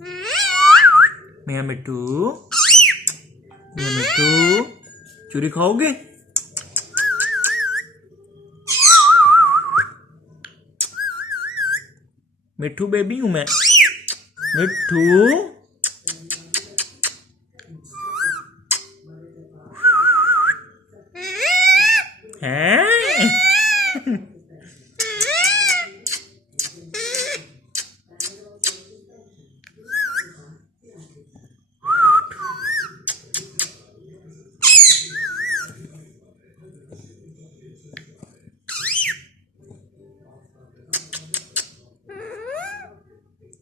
मियां मिट्ठू, मियां मिट्ठू, चूरी खाओगे? मिट्ठू बेबी हूं मैं। मिट्ठू हैं?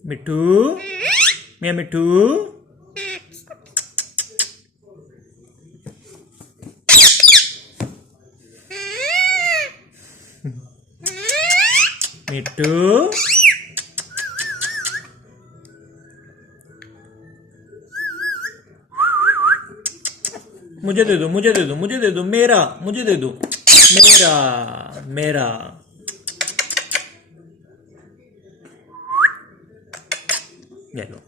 मिट्ठू, मियां मिट्ठू, मिट्ठू, मुझे दे दो, मुझे दे दो, मुझे दे दो, मेरा, मुझे दे दो, मेरा, मेरा। ये लो।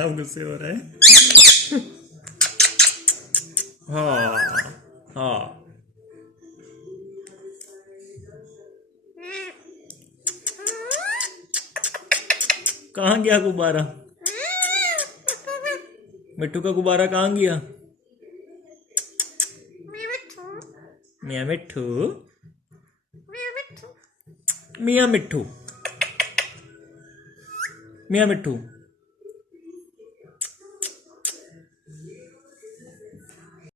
अब गुस्से हो रहे हैं। हाँ हाँ। कहाँ गया गुब्बारा? मिट्टू का गुब्बारा कहाँ गया? मियां मिट्ठू, मियां मिट्ठू, मियां मिट्ठू।